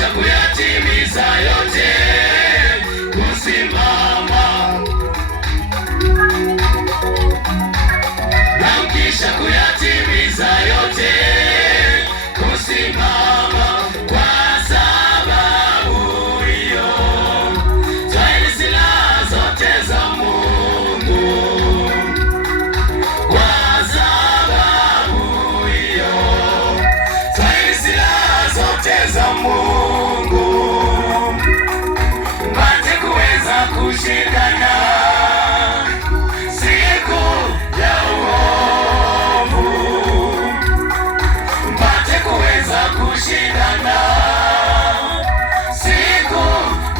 kisha kuyatimiza yote, kusimama na kisha kuyatimiza yote, kusimama kwa sababu hiyo twaili silaha zote za Mungu, kwa sababu hiyo twaili silaha zote za Mungu, mpate kuweza kushindana siku ya uovu, mpate kuweza kushindana siku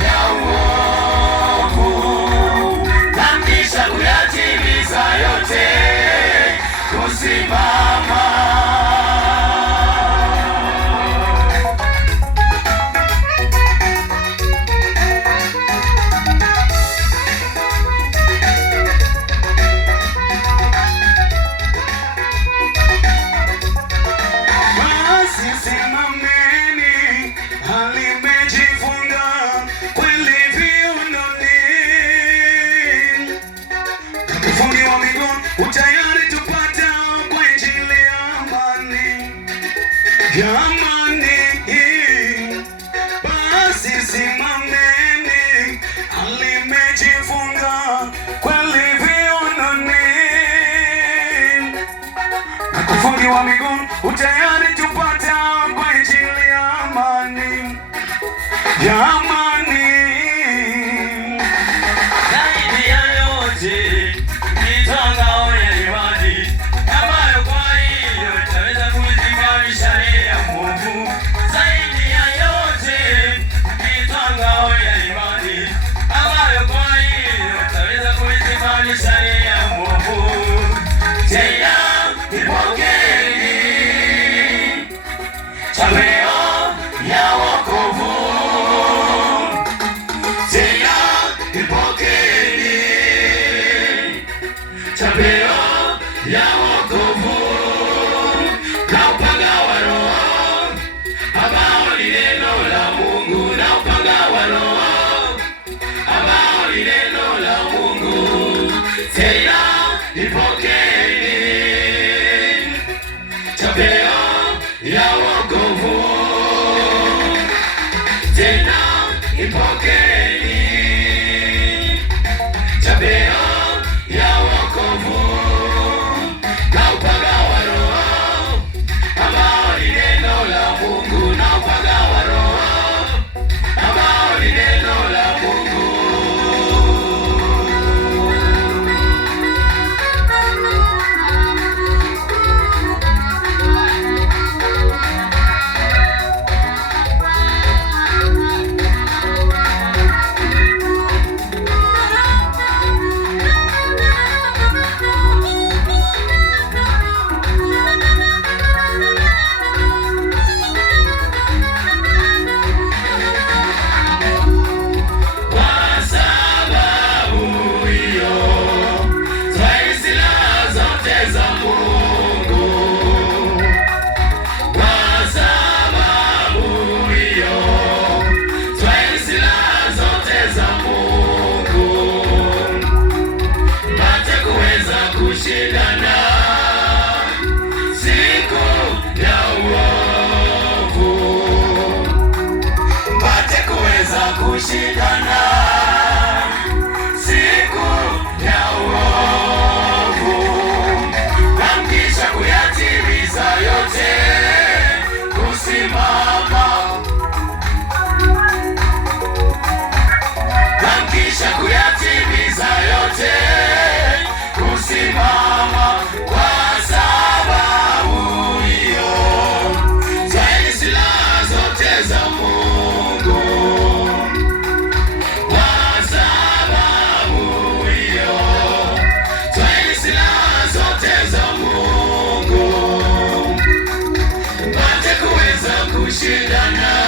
ya uovu, na kisha kuyatimiza yote, kusimama. Simameni, alimejifunga kweli viunoni, ufundi wa miguu utayari tupata kwa injili ya amani, ya amani. Basi simameni, alimejifunga kweli viunoni, ufundi wa miguu utayari tupata kwa injili ya amani, ya amani. Zaidi ya yote ni ngao ya imani, ambayo kwa hiyo itaweza kuisimamisha ya Mungu. Zaidi ya yote ni ngao ya imani, ambayo kwa hiyo itaweza kuisimamisha ya Mungu. Tena ipokeni chapeo ya wokovu, tena ipokeni chapeo ya wokovu, na upanga wa Roho ambao ni neno la Mungu, na upanga wa Roho ambao ni neno la Mungu, tena ipokeni chapeo ya wokovu, tena ipokeni chapeo ya wokovu, na upanga wa Roho ambao ni neno la Mungu, na upanga wa Roho ambao ni neno la Mungu. Kushindana siku ya uovu, mpate kuweza kushindana siku ya uovu, na kisha kuyatimiza yote, kusimama, na kisha kuyatimiza yote, kusimama kwa sababu hiyo twaili silaha zote za Mungu, kwa sababu hiyo twaili silaha zote za Mungu, mpate kuweza kushindana